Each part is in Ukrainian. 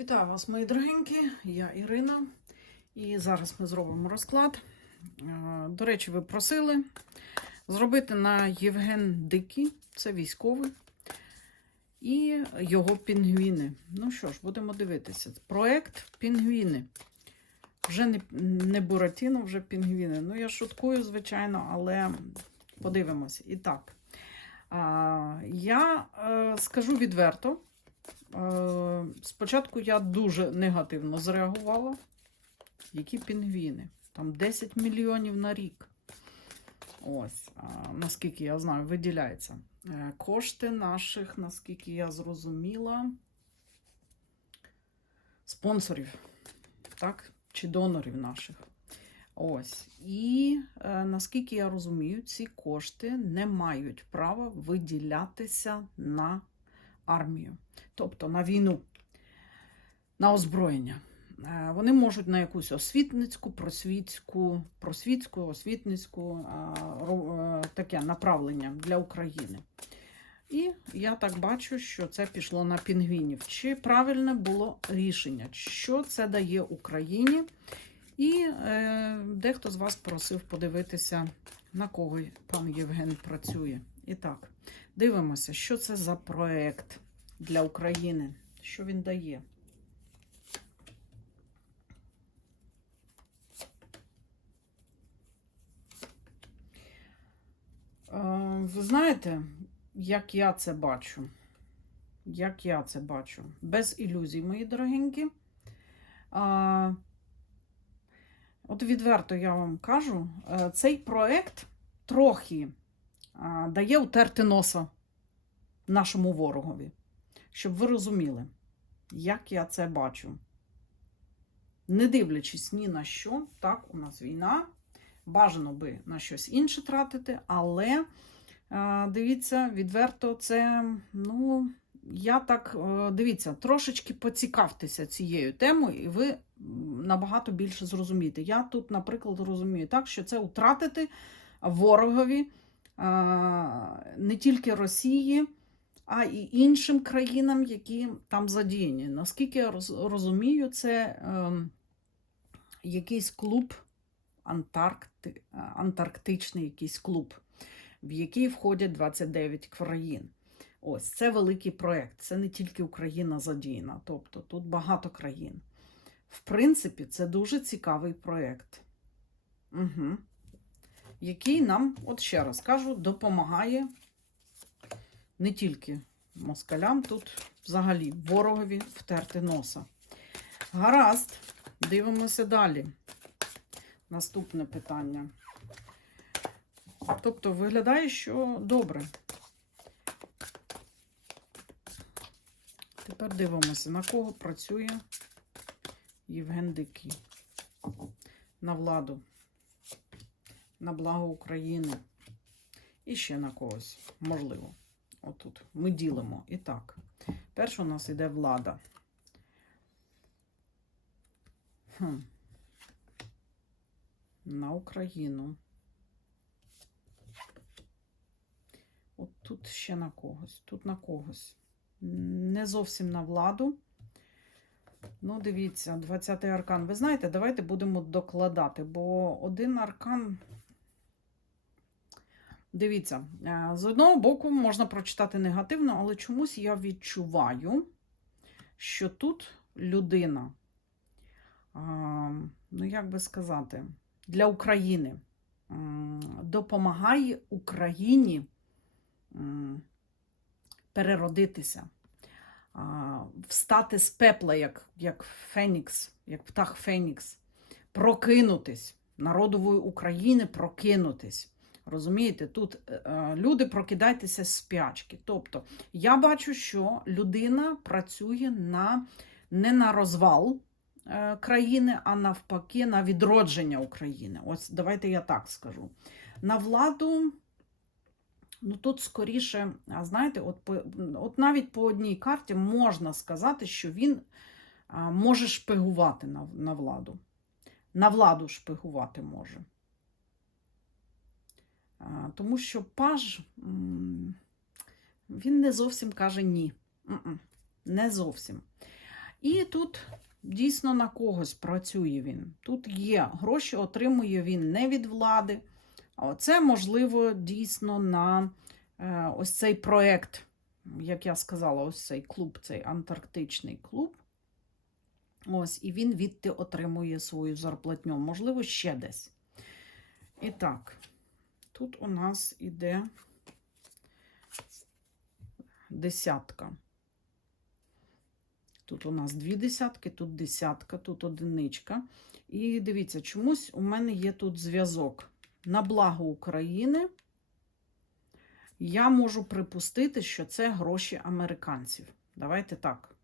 Вітаю вас, мої дорогенькі, я Ірина. І зараз ми зробимо розклад. До речі, ви просили зробити на Євген Дикий, це військовий, і його пінгвіни. Ну що ж, будемо дивитися. Проект пінгвіни. Вже не, не Буратіно, вже пінгвіни. Ну, я шуткую, звичайно, але подивимося. І так, я е, скажу відверто. Е, Спочатку я дуже негативно зреагувала. Які пінгвіни? Там 10 мільйонів на рік. Ось, наскільки я знаю, виділяється. Е, Кошти наших, наскільки я зрозуміла, спонсорів, так? Чи донорів наших. Ось. І е, наскільки я розумію, ці кошти не мають права виділятися на армію, тобто на війну, на озброєння. Е, Вони можуть на якусь освітницьку, просвітську, просвітську, освітницьку ро- е, таке направлення для України. І я так бачу, що це пішло на пінгвінів. Чи правильне було рішення? Що це дає Україні? І е, дехто з вас просив подивитися, на кого пан Євген працює. І так, дивимося, що це за проект для України, що він дає. Е, Ви знаєте, як я це бачу? Як я це бачу? Без ілюзій, мої дорогенькі. А, От відверто я вам кажу, е, цей проект трохи дає утерти носа нашому ворогові. Щоб ви розуміли, як я це бачу. Не дивлячись ні на що, так, у нас війна, бажано би на щось інше тратити, але дивіться, відверто, це, ну, я так, е, дивіться, трошечки поцікавтеся цією темою, і ви набагато більше зрозумієте. Я тут, наприклад, розумію так, що це втратити ворогові не тільки Росії, а і іншим країнам, які там задіяні. Наскільки я роз- розумію, це е, якийсь клуб, Антаркти, антарктичний якийсь клуб, в який входять 29 країн. Ось це великий проєкт. Це не тільки Україна задіяна, тобто тут багато країн. В принципі, це дуже цікавий проєкт, угу. Який нам, от ще раз кажу, допомагає не тільки москалям, тут взагалі ворогові втерти носа. Гаразд, дивимося далі. Наступне питання. Тобто виглядає, що добре. Тепер дивимося, на кого працює Євген Дикий. На владу, на благо України. І ще на когось, можливо. Отут. Ми ділимо. І так. Перше у нас йде влада. Хм. На Україну. От тут ще на когось, тут на когось. Не зовсім на владу. Ну, дивіться, 20-й аркан. Ви знаєте, давайте будемо докладати, бо один аркан. Дивіться, е, з одного боку можна прочитати негативно, але чомусь я відчуваю, що тут людина, ну як би сказати, для України допомагає Україні переродитися, встати з пепла, як, як Фенікс, як птах Фенікс, прокинутись, народової України прокинутись. Розумієте, тут е, е, люди прокидайтеся з спячки. Тобто, я бачу, що людина працює на, не на розвал е, країни, а навпаки, на відродження України. Ось давайте я так скажу. На владу, ну тут скоріше, а знаєте, от, от навіть по одній карті можна сказати, що він може шпигувати на, на владу. На владу шпигувати може. Тому що паж він не зовсім каже ні. Не зовсім. І тут дійсно на когось працює він. Тут є гроші, отримує він не від влади. Це, можливо, дійсно на е, ось цей проект, як я сказала, ось цей клуб, цей антарктичний клуб. Ось, і він відти отримує свою зарплатню, можливо, ще десь. І так, тут у нас іде десятка. Тут у нас дві десятки, тут десятка, тут одиничка. І дивіться, чомусь у мене є тут зв'язок. На благо України я можу припустити, що це гроші американців. Давайте так.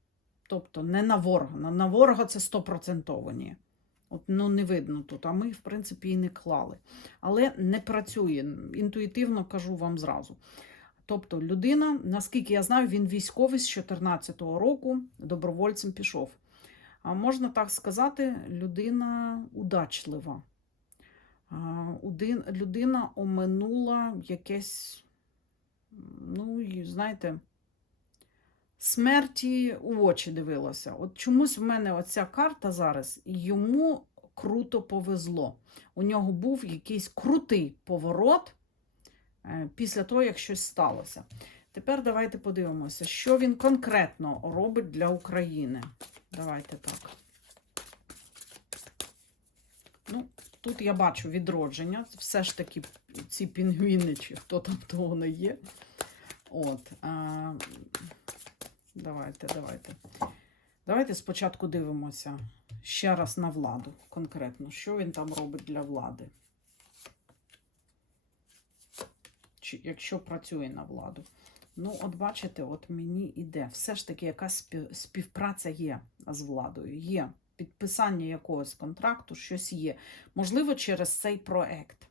Тобто не на ворога. На, ворога це стопроцентово ні. От, ну, не видно тут, а ми, в принципі, і не клали. Але не працює. Інтуїтивно кажу вам зразу. Тобто, людина, наскільки я знаю, він військовий з 2014 року добровольцем пішов. А можна так сказати, людина удачлива. Людина оминула якесь, ну, знаєте, смерті у очі дивилася. От чомусь в мене оця карта зараз, йому круто повезло. У нього був якийсь крутий поворот е, після того, як щось сталося. Тепер давайте подивимося, що він конкретно робить для України. Давайте так. Ну, тут я бачу відродження. Все ж таки ці пінгвіни, чи хто там того не є. От. А, давайте, давайте. Давайте спочатку дивимося ще раз на владу конкретно. Що він там робить для влади? Чи, якщо працює на владу. Ну, от бачите, от мені іде. Все ж таки, якась співпраця є з владою. Є підписання якогось контракту, щось є. Можливо, через цей проект.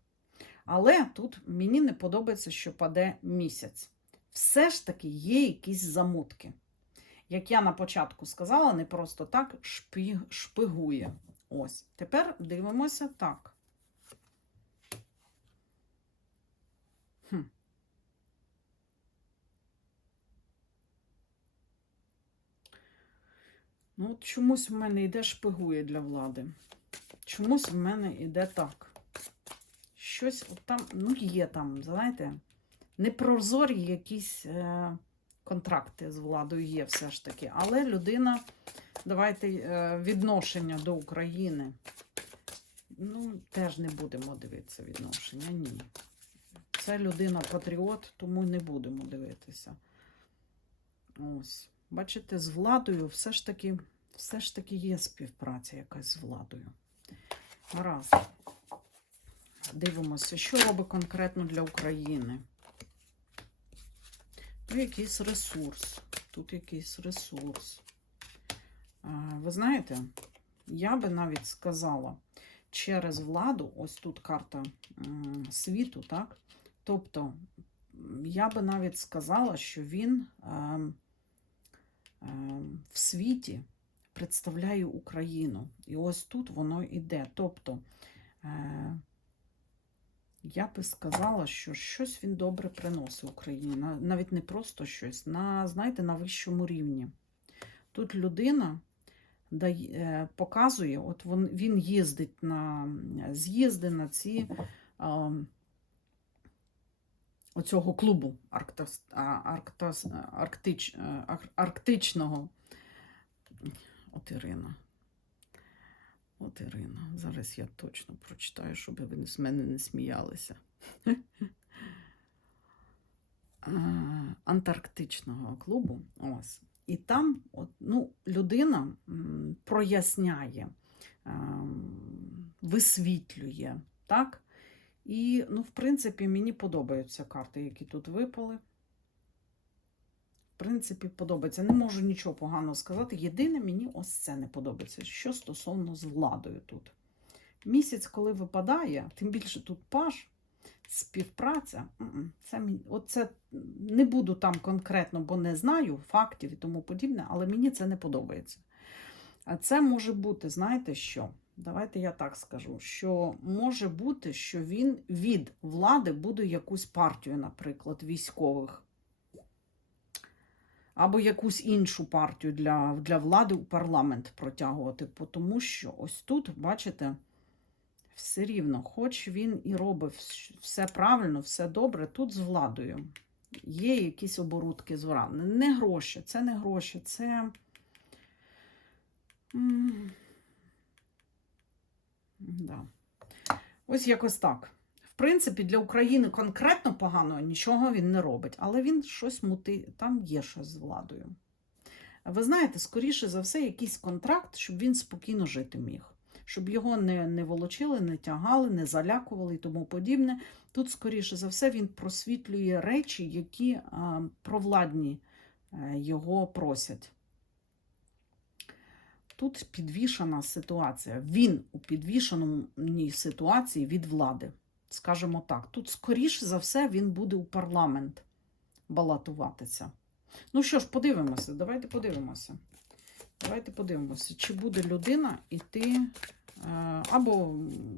Але тут мені не подобається, що паде місяць. Все ж таки є якісь замутки. Як я на початку сказала, не просто так шпі, шпигує. Ось. Тепер дивимося так. Хм. Ну, от чомусь в мене йде шпигує для влади. Чомусь в мене йде так. Щось от там, ну, є там, знаєте, непрозорі якісь е, контракти з владою є все ж таки. Але людина, давайте е, відношення до України. Ну, теж не будемо дивитися відношення. Ні. Це людина патріот, тому не будемо дивитися. Ось. Бачите, з владою все ж таки, все ж таки є співпраця якась з владою. Гаразд. Дивимося, що робить конкретно для України. Якийсь ресурс. Тут якийсь ресурс. Ви знаєте, я би навіть сказала, через владу, ось тут карта світу, так? Тобто, я би навіть сказала, що він ем, ем, в світі представляє Україну. І ось тут воно йде. Тобто, е, я би сказала, що щось він добре приносить Україні. Навіть не просто щось, на, знаєте, на вищому рівні. Тут людина дає, е, показує, от він, їздить на з'їзди на ці а, оцього клубу Арктос, Арктос, Арктич, е, Арктичного. От Ірина. От Ірина. Зараз я точно прочитаю, щоб ви з мене не сміялися. Антарктичного клубу. Ось. І там от, ну, людина проясняє, ем, висвітлює, так? І, ну, в принципі, мені подобаються карти, які тут випали. Принципі, подобається. Не можу нічого поганого сказати. Єдине, мені ось це не подобається. Що стосовно з владою тут. Місяць, коли випадає, тим більше тут паш, співпраця. Це, мені- от це не буду там конкретно, бо не знаю фактів і тому подібне, але мені це не подобається. А це може бути, знаєте що? Давайте я так скажу, що може бути, що він від влади буде якусь партію, наприклад, військових або якусь іншу партію для, для влади у парламент протягувати. Тому що ось тут, бачите, все рівно, хоч він і робив все правильно, все добре, тут з владою. Є якісь оборудки з. Не гроші, це не гроші, це. Да. Ось якось так. Принципі, для України конкретно поганого нічого він не робить, але він щось мути, там є щось з владою. Ви знаєте, скоріше за все, якийсь контракт, щоб він спокійно жити міг, щоб його не, не волочили, не тягали, не залякували і тому подібне. Тут, скоріше за все, він просвітлює речі, які а, провладні е, його просять. Тут підвішена ситуація. Він у підвішеній ситуації від влади. Скажімо так. Тут, скоріше за все, він буде у парламент балотуватися. Ну що ж, подивимося, давайте подивимося. Давайте подивимося, чи буде людина йти е, або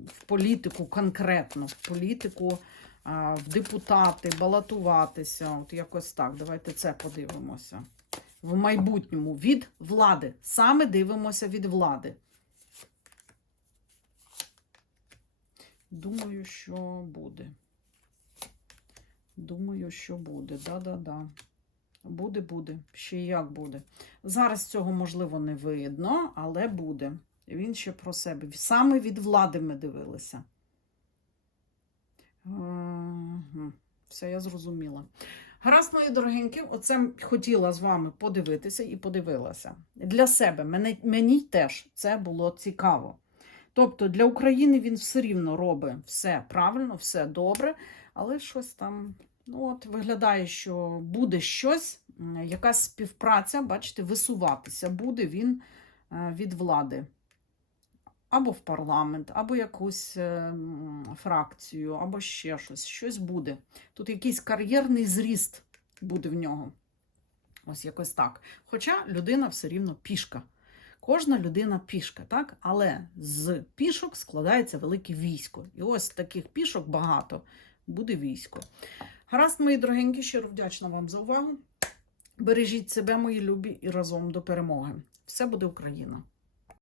в політику, конкретно в політику, е, в депутати, балотуватися. От якось так. Давайте це подивимося. В майбутньому від влади. Саме дивимося від влади. Думаю, що буде. Думаю, що буде. Да-да-да. Буде, буде. Ще як буде. Зараз цього, можливо, не видно, але буде. Він ще про себе. Саме від влади ми дивилися. Все, я зрозуміла. Гаразд, мої дорогенькі, оце хотіла з вами подивитися і подивилася. Для себе, мені, мені теж це було цікаво. Тобто для України він все рівно робить все правильно, все добре, але щось там, ну от виглядає, що буде щось, якась співпраця, бачите, висуватися буде він е, від влади. Або в парламент, або якусь е, фракцію, або ще щось. Щось буде. Тут якийсь кар'єрний зріст буде в нього. Ось якось так. Хоча людина все рівно пішка. Кожна людина пішка, так? Але з пішок складається велике військо. І ось таких пішок багато буде військо. Гаразд, мої дорогенькі, щиро вдячна вам за увагу. Бережіть себе, мої любі, і разом до перемоги. Все буде Україна!